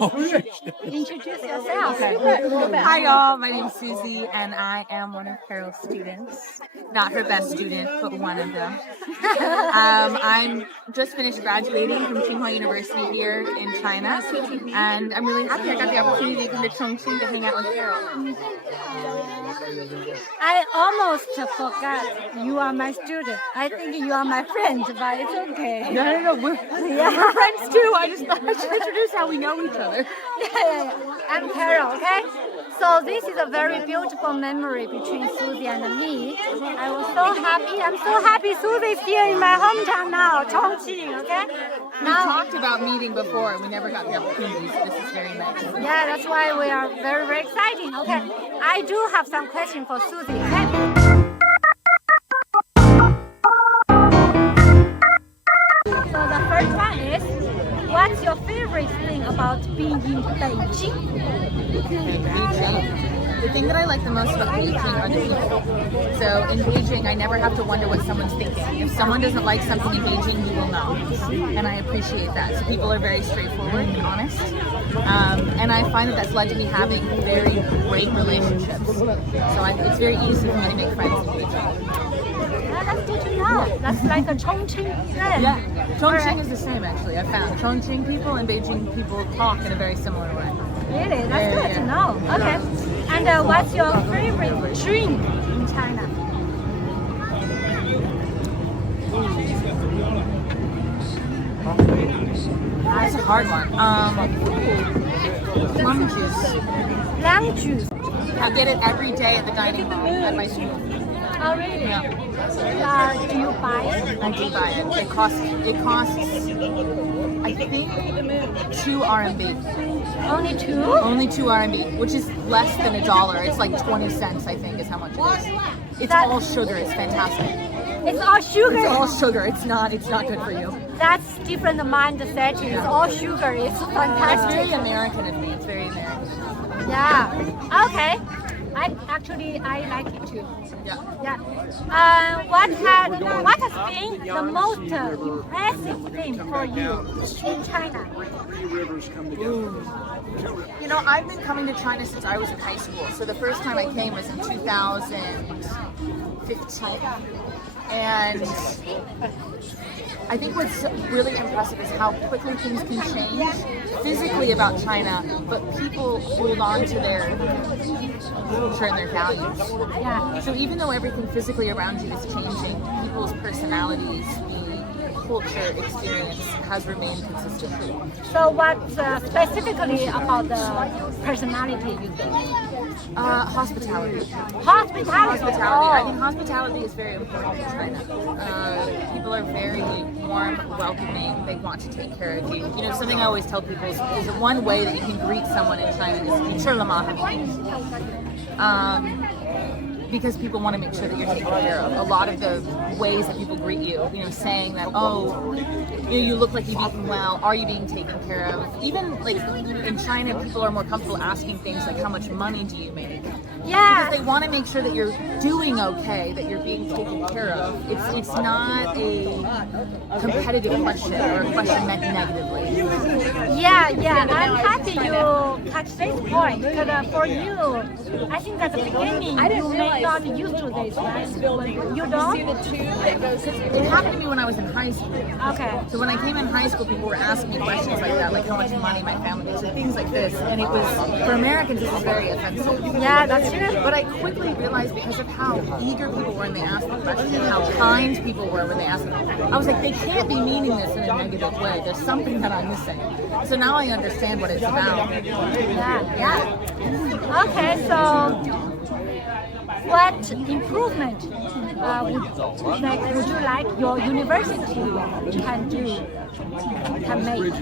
Introduce yourself. Hi y'all, my name's Susie and I am one of Carol's students. Not her best student, but one of them. I'm just finished graduating from Tsinghua University here in China, and I'm really happy I got the opportunity to come to Chongqing to hang out with Carol. I almost forgot you are my student. I think you are my friend, but it's okay. No, we're friends too. I just thought I should introduce how we know each other. Yeah. I'm Carol, okay? So this is a very beautiful memory between Susie and me. I was so happy. I'm so happy Susie's here in my hometown now, Chongqing, okay? We talked about meeting before and we never got the opportunity, so this is very nice. Yeah, that's why we are very, very exciting. Okay, I do have some questions for Susie, okay? So the first one is, what's your favorite thing about being in Beijing? Beijing. The thing that I like the most about Beijing are the people. So in Beijing, I never have to wonder what someone's thinking. If someone doesn't like something in Beijing, you will know. And I appreciate that. So people are very straightforward and honest. And I find that that's led to me having very great relationships. So it's very easy for me to make friends in Beijing. Yeah, that's good to know. That's like a Chongqing friend. Yeah, Chongqing is the same actually. I found Chongqing people and Beijing people talk in a very similar way. Really? That's good to know. Okay. And what's your favorite drink in China? That's a hard one. Plum juice. Plum juice. I get it every day at the dining hall at my school. Oh, really? Yeah. Do you buy it? I do buy it. It costs I think 2 RMB. Only 2? Only 2 RMB, which is less than $1. It's like 20 cents, I think, is how much it is. It's all sugar. It's fantastic. It's all sugar. It's all sugar. It's not good for you. That's different mindset. It's all sugar. It's It's fantastic. very American of me. It's very American. Yeah. Okay. I like it too. Yeah. Yeah. What has been the most impressive thing for you in China? You know, I've been coming to China since I was in high school. So the first time I came was in 2015. And I think what's really impressive is how quickly things can change physically about China, but people hold on to their culture and their values. Yeah. So even though everything physically around you is changing, people's personalities, the culture experience has remained consistent. So what specifically about the personality you think? Hospitality. Hospitality. I think hospitality is very important in China. People are very warm, welcoming. They want to take care of you. You know, something I always tell people is one way that you can greet someone in China is 你吃了吗? Because people want to make sure that you're taken care of. A lot of the ways that people greet you, you know, saying that, oh, you look like you've eaten well, are you being taken care of? Even like in China, people are more comfortable asking things like, how much money do you make? Yeah. Because they want to make sure that you're doing okay, that you're being taken care of. It's not a competitive question or a question meant negatively. Yeah. I'm happy you touched this point because for you, I think at the beginning you may not used to this, right? You don't? It happened to me when I was in high school. Okay. So when I came in high school, people were asking me questions like that, like how much money my family makes, or things like this. And it was, for Americans, this was very offensive. Yeah, that's true. But I quickly realized because of how eager people were when they asked the question, how kind people were when they asked them, I was like, they can't be meaning this in a negative way. There's something that I'm missing. So now I understand what it's about. Yeah. Okay, so what improvement would you like your university can make?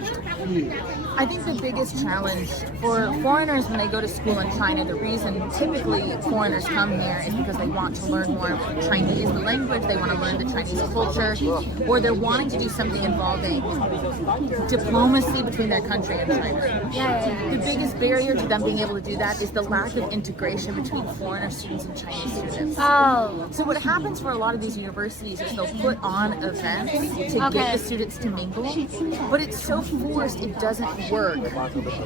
I think the biggest challenge for foreigners when they go to school in China, the reason typically foreigners come here is because they want to learn more Chinese, the language, they want to learn the Chinese culture, or they're wanting to do something involving diplomacy between their country and China. The biggest barrier to them being able to do that is the lack of integration between foreigner students and Chinese students. Oh. So what happens for a lot of these universities is they'll put on events to get the students to mingle school, but it's so forced it doesn't work.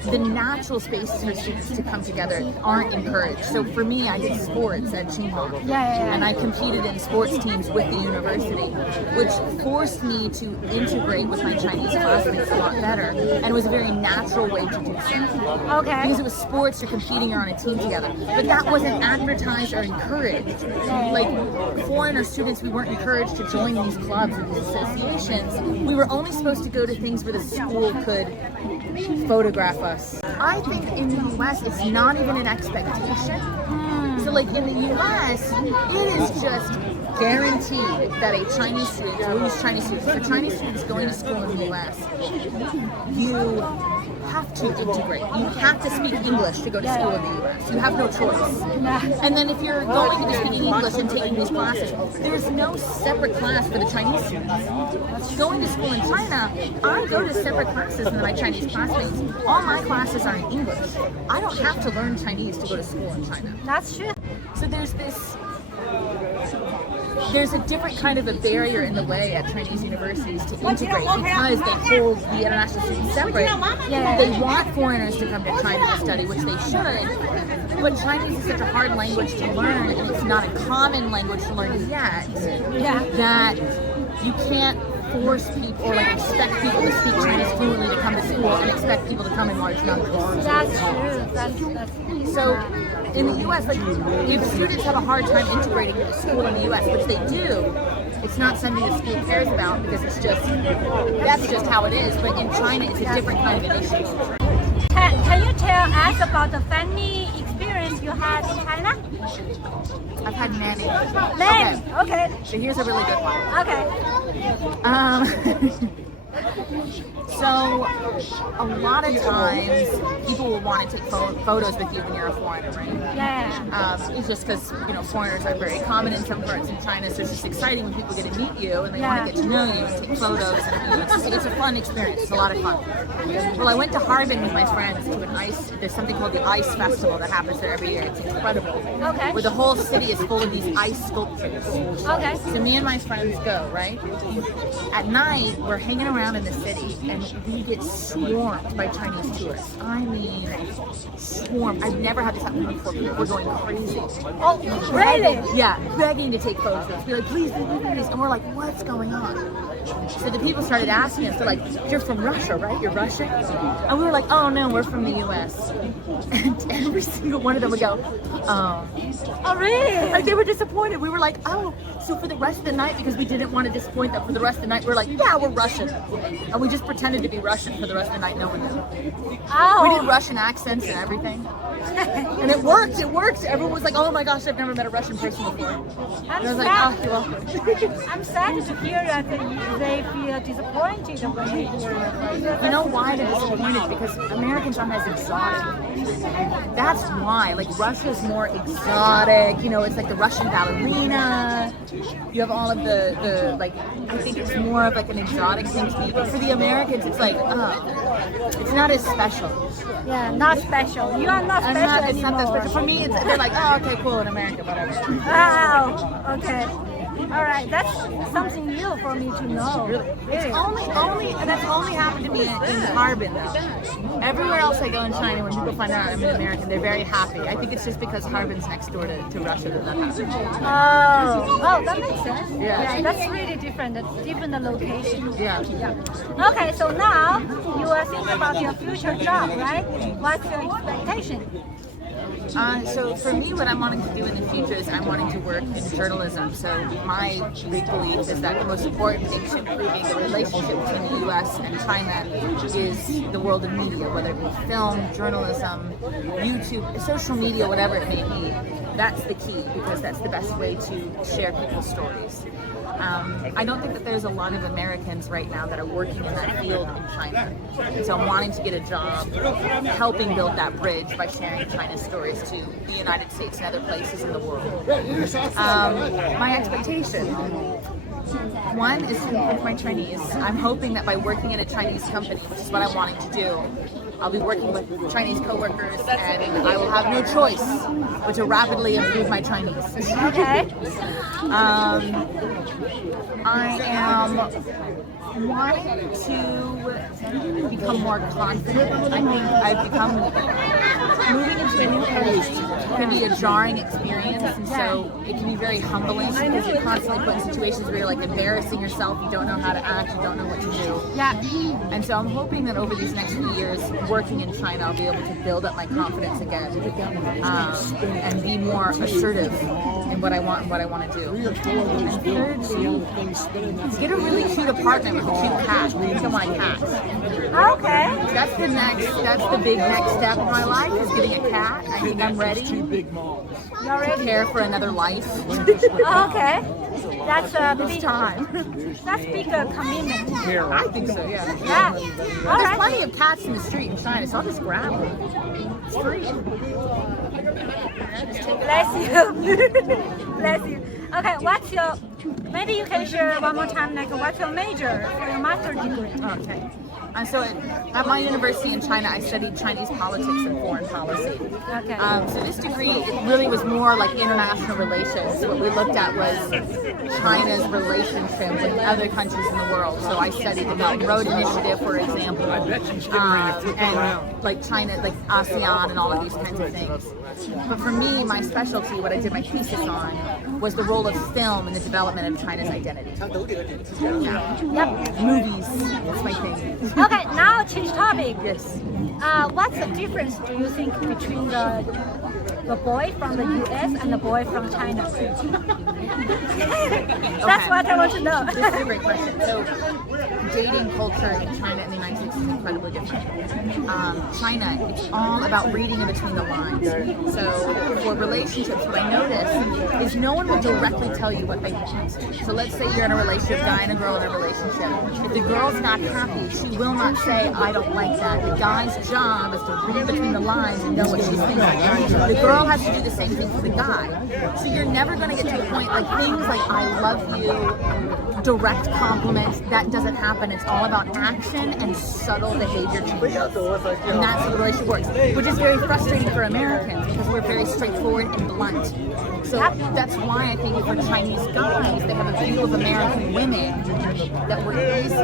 The natural spaces for students to come together aren't encouraged. So for me, I did sports at Tsinghua, and I competed in sports teams with the university, which forced me to integrate with my Chinese classmates a lot better, and it was a very natural way to do so. Okay. Because it was sports, you're competing, you're on a team together. But that wasn't advertised or encouraged. Like foreigner students, we weren't encouraged to join these clubs and these associations. We were only supposed to go to things where the school could photograph us. I think in the US, it's not even an expectation. So like in the US, it is just guaranteed that a Chinese student, or who's Chinese students, for Chinese students going to school in the US, you have to integrate. You have to speak English to go to school in the US. You have no choice. And then if you're going to be speaking English and taking these classes, there's no separate class for the Chinese students. Going to school in China, I go to separate classes than my Chinese classmates. All my classes are in English. I don't have to learn Chinese to go to school in China. That's true. So there's a different kind of a barrier in the way at Chinese universities to integrate because they hold the international students separate. They want foreigners to come to China to study, which they should, but Chinese is such a hard language to learn, and it's not a common language to learn yet, that you can't force people or like expect people to speak Chinese fluently to come to school and expect people to come in large numbers. That's true. That's so in the US, like if students have a hard time integrating into school in the US, which they do, it's not something the school cares about because it's just, that's just how it is. But in China, it's a different kind of an issue. Can you tell us about the funny experience you had in China? I've had many. Okay. So here's a really good one. Okay. So a lot of times people will want to take photos with you when you're a foreigner, right? It's just because, you know, foreigners are very common in some parts in China, so it's just exciting when people get to meet you and they want to get to know you and take photos. And, you know, it's a fun experience. It's a lot of fun. Well, I went to Harbin with my friends to there's something called the Ice Festival that happens there every year. It's incredible. Okay. Where the whole city is full of these ice sculptures. Okay. So me and my friends go, right? At night, we're hanging around in the city and we get swarmed by Chinese tourists. I mean, swarmed. I've never had this happen before. People were going crazy. Oh, really? Yeah, begging to take photos. Be like, please, please. And we're like, what's going on? So the people started asking us, they're like, you're from Russia, right? You're Russian? And we were like, oh no, we're from the US. And every single one of them would go, oh. Oh, really? Like they were disappointed. We were like, oh, so for the rest of the night, because we didn't want to disappoint them, for the rest of the night, we're like, yeah, we're Russian. And we just pretended to be Russian for the rest of the night. No one knew. Oh. We did Russian accents and everything. And it worked. Everyone was like, oh my gosh, I've never met a Russian person before. And I was like, oh, you're welcome. I'm sad to hear that they feel disappointed when they hear it. You know why they're disappointed? Because Americans aren't as exotic. That's why. Like, Russia's more exotic. You know, it's like the Russian ballerina. You have all of the like, I think it's more of like an exotic thing to be. But for the Americans, it's like, it's not as special. Yeah, not special. You are not special It's not that anymore. special. For me, they're like, oh, okay, cool, in America, whatever. Wow. Okay. All right. That's something new for me to know. Really? That's only happened to me in Harbin, though. Everywhere else I go in China, when people find out I'm an American, they're very happy. I think it's just because Harbin's next door to Russia that happens. Oh, that makes sense. Yeah. That's really different. That's different location. Yeah. Okay, so now you are thinking about your future job, right? What's your expectation? So for me, what I'm wanting to do in the future is I'm wanting to work in journalism. So my big belief is that the most important thing to improving the relationship between the U.S. and China is the world of media, whether it be film, journalism, YouTube, social media, whatever it may be. That's the key because that's the best way to share people's stories. I don't think that there's a lot of Americans right now that are working in that field in China. And so I'm wanting to get a job helping build that bridge by sharing China's stories to the United States and other places in the world. My expectation, one is to improve my Chinese. I'm hoping that by working in a Chinese company, which is what I'm wanting to do, I'll be working with Chinese coworkers, and I will have no choice but to rapidly improve my Chinese. Okay. I am wanting to become more confident. I think I've become moving into a new place can be a jarring experience, and so it can be very humbling because you're constantly put in situations where you're like embarrassing yourself, you don't know how to act, you don't know what to do. Yeah. And so I'm hoping that over these next few years working in China, I'll be able to build up my confidence again and be more assertive in what I want and what I want to do. And thirdly, get a really cute apartment with a cute cat. Become my cat. Okay. That's the big next step in my life is getting a cat. I think I'm ready to care for another life. Okay. That's a big time. That's big commitment. I think so, yeah. Yeah. All There's right. plenty of cats in the street in China, so I'll just grab them. It's free. Bless you. Bless you. Okay, what's your, maybe you can share one more time, like what's your major for your master's degree? Okay. And so at my university in China, I studied Chinese politics and foreign policy. Okay. So this degree it really was more like international relations. What we looked at was China's relationship with other countries in the world. So I studied the Belt and Road Initiative, for example, and like China, like ASEAN and all of these kinds of things. But for me, my specialty, what I did my thesis on, was the role of film in the development of China's identity. Yep. Movies, that's my thing. Okay, now change topic. Yes. What's the difference do you think between the boy from the US and the boy from China? That's what I want to know. This is a great question. So, dating culture in China and the United States is incredibly different. China, it's all about reading in between the lines. So, for relationships, what I notice is no one will directly tell you what they want. So, let's say you're in a relationship, guy and a girl in a relationship. If the girl's not happy, she will not say, I don't like that. The guy's job is to read between the lines and know what she's thinking. The girl has to do the same thing for the guy. So you're never going to get to a point like things like I love you, direct compliments, that doesn't happen. It's all about action and subtle behavior changes. And that's how the relationship works, which is very frustrating for Americans because we're very straightforward and blunt. So that's why I think for Chinese guys, they have a view of American women that we're easy.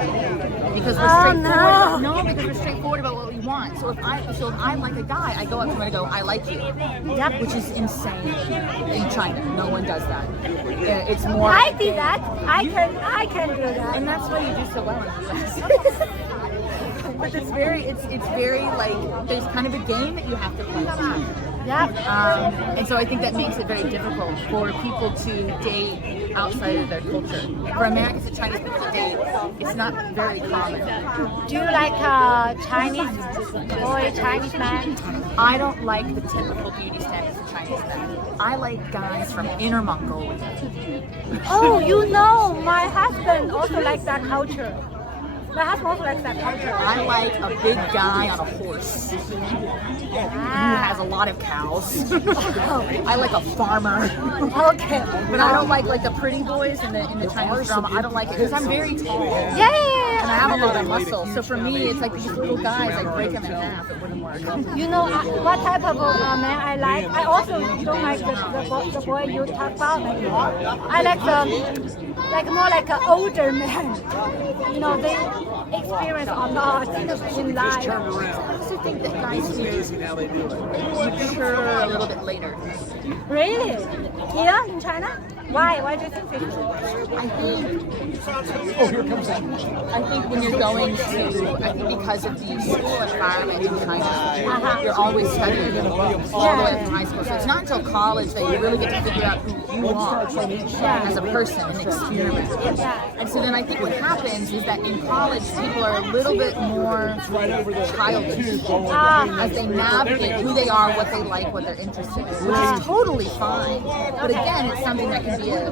Because we're straightforward. No, because we're straightforward about what we want. So if I like a guy, I go up to him and I go, I like you. Yep. Which is insane in China. No one does that. It's more. I did that. I can do that. And that's why you do so well in the US. But it's very like there's kind of a game that you have to play. Yep. And so I think that makes it very difficult for people to date outside of their culture. For Americans and Chinese people to date, it's not very common. Do you like Chinese boy, Chinese man? I don't like the typical beauty standards of Chinese men. I like guys from Inner Mongolia. Oh, you know, my husband also likes that culture. My husband also likes that culture. I like a big guy on a horse who has a lot of cows. I like a farmer. Okay. But I don't like the pretty boys in the Chinese drama. I don't like it because I'm very tall. Yeah. And I have a lot of muscle. So for me, it's like these little guys, I break them in half. It wouldn't work. You know what type of man I like? I also don't like the boy you talk about. I like more like an older man. You know, they experience a lot in life. I also think that guys here mature a little bit later. Really? Here in China? Why? Why do you think this? I think when you're going to, I think because of the school environment in China, you're always studying all the way up to high school. So it's not until college that you really get to figure out who you are as a person and experiment. And so then I think what happens is that in college, people are a little bit more childish as they navigate who they are, what they like, what they're interested in, which is totally fine. But again, it's something that can be a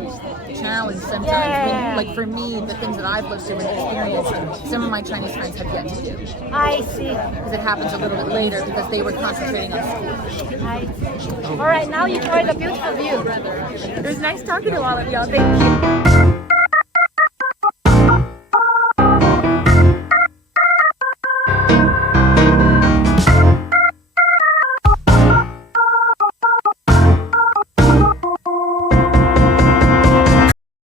challenge sometimes. Like for me, the things that I've lived through and experienced, some of my Chinese friends have yet to do. I see. Because it happens a little bit later because they were concentrating on school. I see. All right, now enjoy the beautiful view. It was nice talking to all of y'all. Thank you.